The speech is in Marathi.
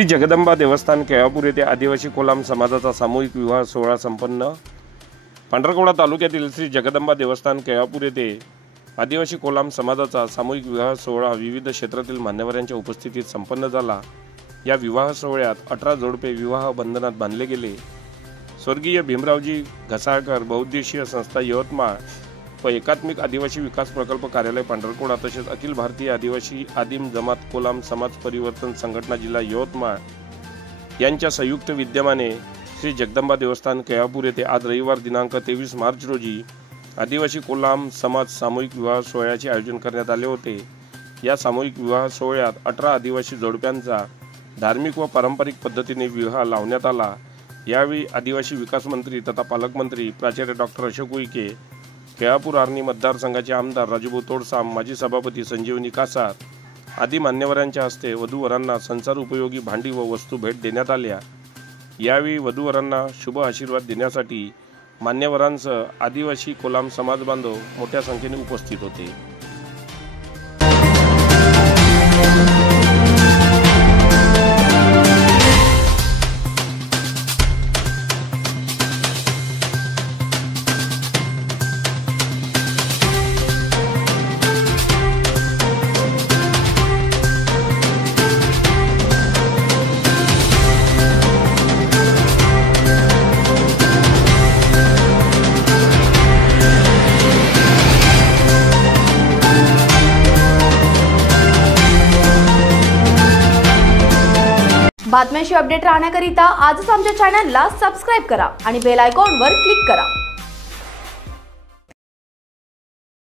श्री जगदंबा देवस्थान केळापूर येथे आदिवासी कोलाम समाजाचा सामूहिक विवाह सोहळा संपन्न। पंढरपूर तालुक्यातील श्री जगदंबा देवस्थान केळापूर येथे आदिवासी कोलाम समाजाचा सामूहिक विवाह सोहळा विविध क्षेत्रातील मान्यवरांच्या उपस्थितीत संपन्न झाला। या विवाह सोहळ्यात 18 जोडपे विवाह बंधनात बांधले गेले। स्वर्गीय भीमरावजी घसाळकर बहुउद्देशीय संस्था यवतमाळ व एकात्मिक आदिवासी विकास प्रकल्प कार्यालय पंढरपूर तसेच अखिल भारतीय आदिवासी आदिम जमात कोलाम समाज परिवर्तन संघटना जिल्हा यवतमाळ यांच्या संयुक्त विद्यमाने श्री जगदंबा देवस्थान केळापूर येथे आज रविवार दिनांक 23 मार्च रोजी आदिवासी कोलाम समाज सामूहिक विवाह सोहळ्याचे आयोजन करण्यात आले होते। या सामूहिक विवाह सोहळ्यात 18 आदिवासी जोडप्यांचा धार्मिक व पारंपरिक पद्धतीने विवाह लावण्यात आला। यावेळी आदिवासी विकास मंत्री तथा पालकमंत्री प्राचार्य डॉक्टर अशोक उईके, केळापूर आर्णी मतदारसंघाचे आमदार राजूभाऊ तोडसाम, माजी सभापती संजीवनी कासार आदी मान्यवरांच्या हस्ते वधूवरांना संसार उपयोगी भांडी व वस्तू भेट देण्यात आल्या। यावेळी वधूवरांना शुभ आशीर्वाद देण्यासाठी मान्यवरांसह आदिवासी कोलाम समाज बांधव मोठ्या संख्येने उपस्थित होते। बातम्यांशी अपडेट राहण्याकरिता आजच आमच्या चॅनलला सबस्क्राइब करा आणि बेल आयकॉनवर क्लिक करा।